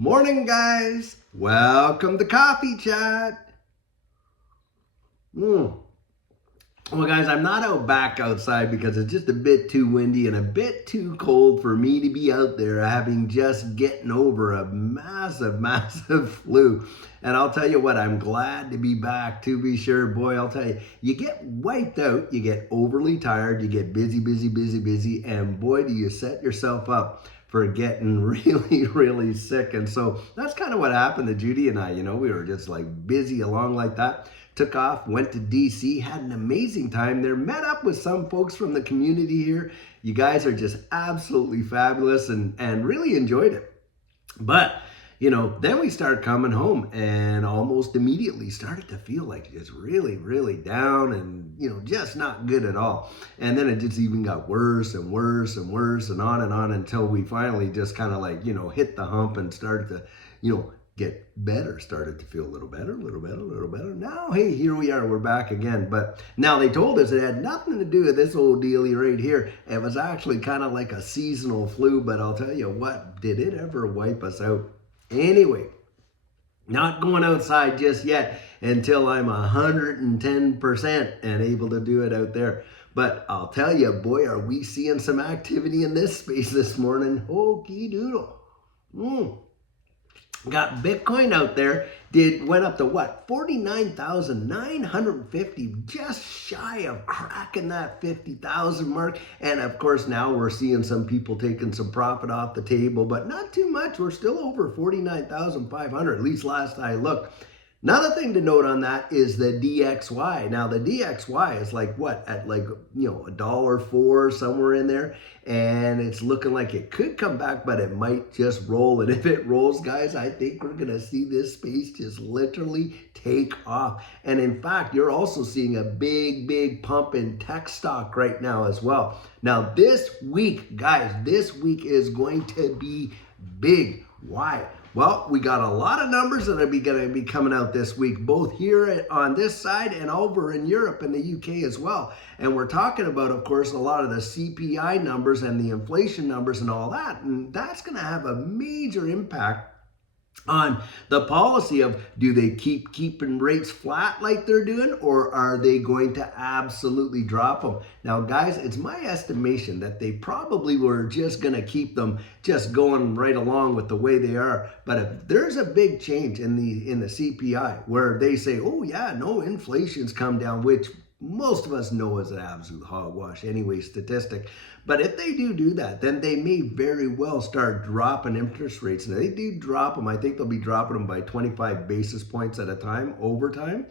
Morning, guys. Welcome to Coffee Chat. Well, guys, I'm not out back outside because it's just a bit too windy and a bit too cold for me to be out there having just getting over a massive flu. And I'll tell you what, I'm glad to be back, to be sure. Boy, I'll tell you, you get wiped out, you get overly tired, you get busy, and boy, do you set yourself up for getting really sick. And so that's kind of what happened to Judy and I. We were just like busy along like that. Took off, went to DC, had an amazing time there, met up with some folks from the community here. You guys are just absolutely fabulous and really enjoyed it. But then we started coming home and almost immediately started to feel like just really down and, just not good at all. And then it just even got worse and on until we finally just kind of like, hit the hump and started to, get better, started to feel a little better. Now, hey, here we are, we're back again. But now they told us it had nothing to do with this old dealie right here. It was actually kind of like a seasonal flu, but I'll tell you what, did it ever wipe us out? Anyway, not going outside just yet until I'm 110% and able to do it out there. But I'll tell you, boy, are we seeing some activity in this space this morning. Hokey doodle. Got Bitcoin out there, went up to what? 49,950, just shy of cracking that 50,000 mark. And of course, now we're seeing some people taking some profit off the table, but not too much. We're still over 49,500, at least last I looked. Another thing to note on that is the DXY. Now the DXY is like what, at like, $1.04, somewhere in there. And it's looking like it could come back, but it might just roll. And if it rolls, guys, I think we're gonna see this space just literally take off. And in fact, you're also seeing a big pump in tech stock right now as well. Now this week, guys, this week is going to be big. Why? Well, we got a lot of numbers that are going to be coming out this week, both here on this side and over in Europe and the UK as well. And we're talking about, of course, a lot of the CPI numbers and the inflation numbers and all that. And that's going to have a major impact on the policy of, do they keep keeping rates flat like they're doing, or are they going to absolutely drop them? Now, guys, it's my estimation that they probably were just going to keep them just going right along with the way they are. But if there's a big change in the CPI where they say, oh yeah, no, inflation's come down, which most of us know is an absolute hogwash anyway, statistic. But if they do that, then they may very well start dropping interest rates. And if they do drop them, I think they'll be dropping them by 25 basis points at a time over time.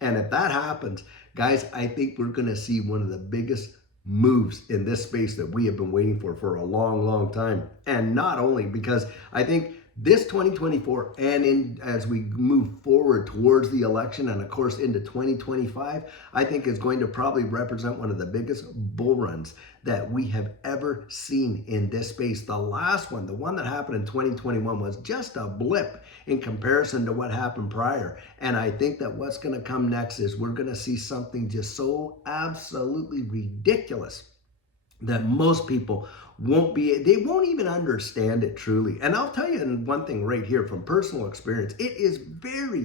And if that happens, guys, I think we're going to see one of the biggest moves in this space that we have been waiting for a long time. And not only because I think this 2024 and as we move forward towards the election and of course into 2025, I think is going to probably represent one of the biggest bull runs that we have ever seen in this space. The last one, the one that happened in 2021, was just a blip in comparison to what happened prior. And I think that what's going to come next is we're going to see something just so absolutely ridiculous that most people they won't even understand it truly. And I'll tell you one thing right here from personal experience, it is very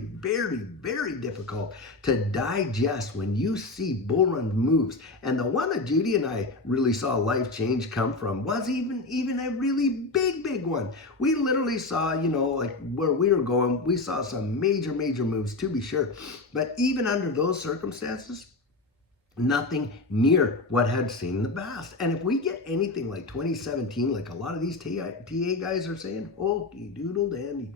difficult to digest when you see bull run moves. And the one that Judy and I really saw life change come from was even a really big one. We literally saw, like where we were going, we saw some major moves, to be sure. But even under those circumstances, nothing near what had seen in the past. And if we get anything like 2017, like a lot of these TA guys are saying, hokey doodle dandy,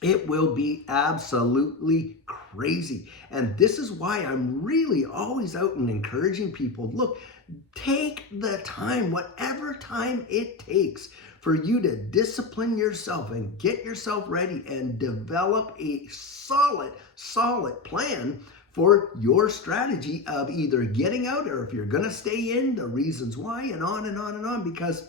it will be absolutely crazy. And this is why I'm really always out and encouraging people, look, take the time, whatever time it takes for you to discipline yourself and get yourself ready and develop a solid plan for your strategy of either getting out or if you're going to stay in, the reasons why, and on, because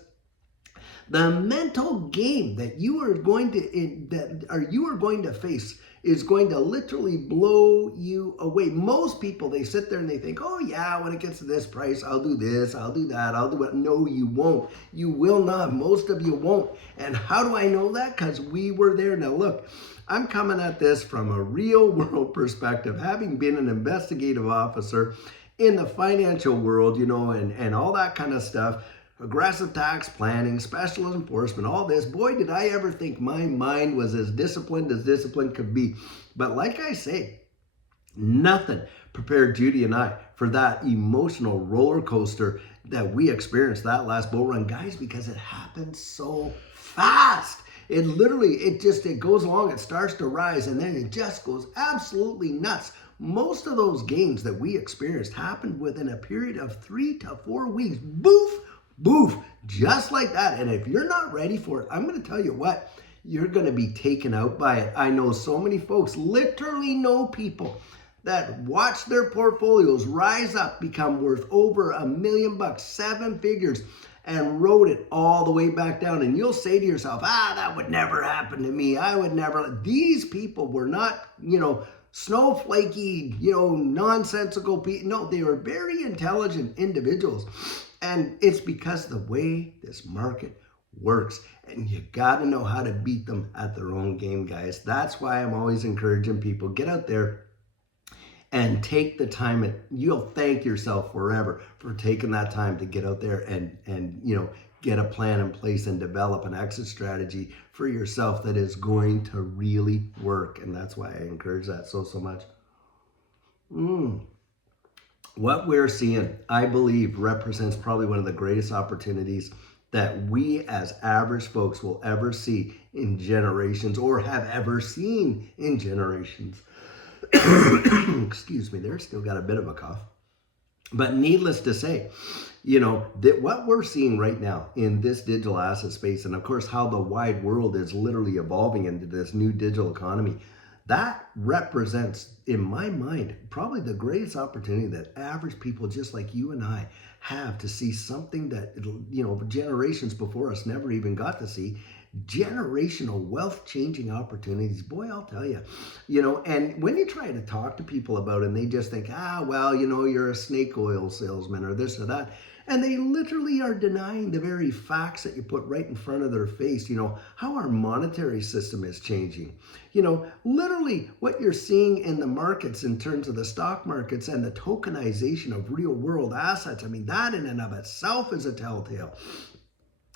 The mental game that you are going to face is going to literally blow you away. Most people, they sit there and they think, oh yeah, when it gets to this price, I'll do this, I'll do that, I'll do it. No, you won't. You will not. Most of you won't. And how do I know that? Because we were there. Now look, I'm coming at this from a real world perspective, having been an investigative officer in the financial world, and all that kind of stuff. Aggressive tax planning, special enforcement, all this. Boy, did I ever think my mind was as discipline could be. But like I say, nothing prepared Judy and I for that emotional roller coaster that we experienced that last bull run, guys, because it happened so fast. It literally, it goes along, it starts to rise, and then it just goes absolutely nuts. Most of those gains that we experienced happened within a period of 3 to 4 weeks. Boof, boof, just like that. And if you're not ready for it, I'm going to tell you what, you're going to be taken out by it. I know so many folks, literally know people that watch their portfolios rise up, become worth over $1 million, 7 figures, and rode it all the way back down. And you'll say to yourself, that would never happen to me. I would never. These people were not, snowflakey, nonsensical people. No, they were very intelligent individuals. And it's because the way this market works, and you got to know how to beat them at their own game, guys. That's why I'm always encouraging people, get out there and take the time, and you'll thank yourself forever for taking that time to get out there and get a plan in place and develop an exit strategy for yourself that is going to really work. And that's why I encourage that so much. What we're seeing, I believe, represents probably one of the greatest opportunities that we as average folks will ever see in generations, or have ever seen in generations. Excuse me, there, still got a bit of a cough. But needless to say, that what we're seeing right now in this digital asset space, and of course how the wide world is literally evolving into this new digital economy, that represents, in my mind, probably the greatest opportunity that average people just like you and I have to see something that, generations before us never even got to see. Generational wealth changing opportunities. Boy, I'll tell you, and when you try to talk to people about it and they just think, you're a snake oil salesman or this or that. And they literally are denying the very facts that you put right in front of their face, how our monetary system is changing. Literally what you're seeing in the markets in terms of the stock markets and the tokenization of real world assets. I mean, that in and of itself is a telltale.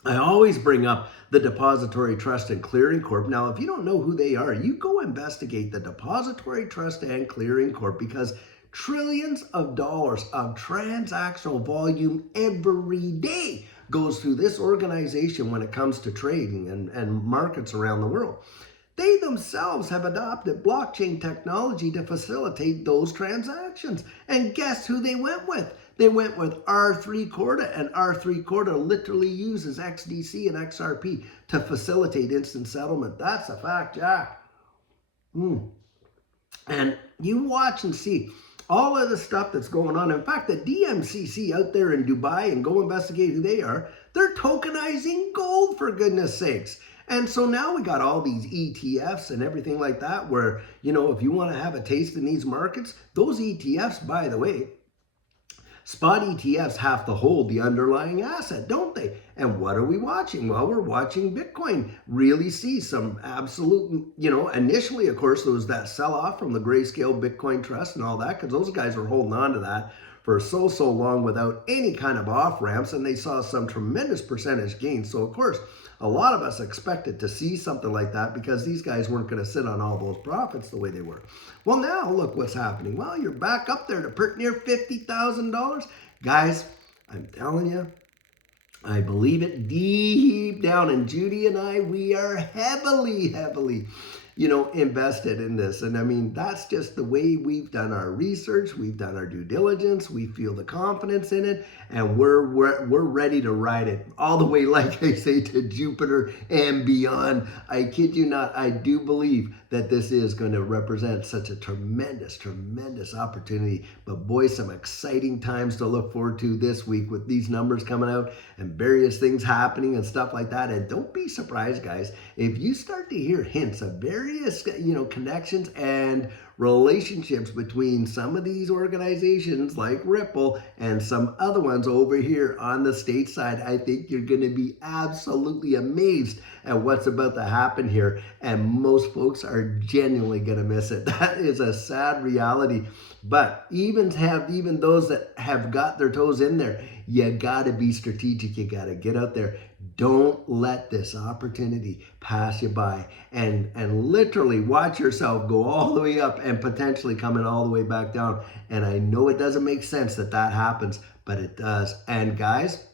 I always bring up the Depository Trust and Clearing Corp. Now, if you don't know who they are, you go investigate the Depository Trust and Clearing Corp, because trillions of dollars of transactional volume every day goes through this organization when it comes to trading and markets around the world. They themselves have adopted blockchain technology to facilitate those transactions. And guess who they went with? They went with R3 Corda, and R3 Corda literally uses XDC and XRP to facilitate instant settlement. That's a fact, Jack. And you watch and see all of the stuff that's going on. In fact, the DMCC out there in Dubai, and go investigate who they are, they're tokenizing gold, for goodness sakes. And so now we got all these ETFs and everything like that where, if you want to have a taste in these markets, those ETFs, by the way, spot ETFs have to hold the underlying asset, don't they? And what are we watching? Well, we're watching Bitcoin really see some absolute, initially, of course, there was that sell-off from the Grayscale Bitcoin Trust and all that, because those guys were holding on to that for so long without any kind of off-ramps, and they saw some tremendous percentage gains. So, of course, a lot of us expected to see something like that because these guys weren't going to sit on all those profits the way they were. Well, now look what's happening. Well, you're back up there to pretty near $50,000. Guys, I'm telling you, I believe it deep down. And Judy and I, we are heavily, invested in this. And I mean, that's just the way we've done our research, we've done our due diligence, we feel the confidence in it, and we're ready to ride it all the way, like I say, to Jupiter and beyond. I kid you not, I do believe that this is going to represent such a tremendous opportunity. But boy, some exciting times to look forward to this week with these numbers coming out and various things happening and stuff like that. And don't be surprised, guys, if you start to hear hints of various connections and relationships between some of these organizations like Ripple and some other ones over here on the state side. I think you're going to be absolutely amazed at what's about to happen here, and most folks are genuinely going to miss it. That is a sad reality. But even those that have got their toes in there, you got to be strategic. You got to get out there. Don't let this opportunity pass you by, and literally watch yourself go all the way up and potentially coming all the way back down. And I know it doesn't make sense that happens, but it does. And guys,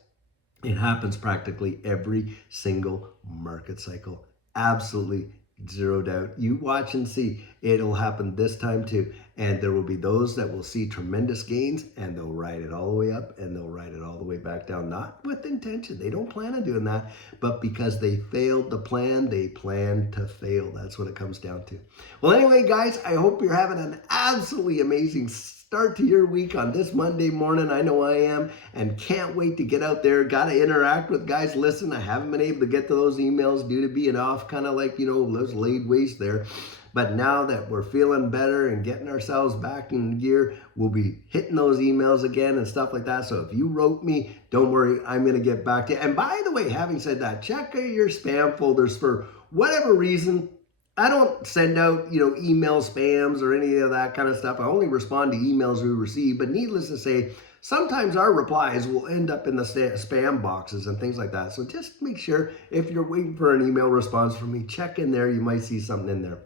it happens practically every single market cycle. Absolutely zero doubt. You watch and see. It'll happen this time too. And there will be those that will see tremendous gains, and they'll ride it all the way up and they'll ride it all the way back down. Not with intention. They don't plan on doing that, but because they failed the plan, they plan to fail. That's what it comes down to. Well, anyway, guys, I hope you're having an absolutely amazing start to your week on this Monday morning. I know I am, and can't wait to get out there. Got to interact with guys. Listen, I haven't been able to get to those emails due to being off, kind of like, those laid waste there. But now that we're feeling better and getting ourselves back in gear, we'll be hitting those emails again and stuff like that. So if you wrote me, don't worry, I'm going to get back to you. And by the way, having said that, check your spam folders for whatever reason. I don't send out, email spams or any of that kind of stuff. I only respond to emails we receive. But needless to say, sometimes our replies will end up in the spam boxes and things like that. So just make sure if you're waiting for an email response from me, check in there. You might see something in there.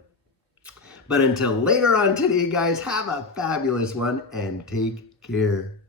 But until later on today, guys, have a fabulous one and take care.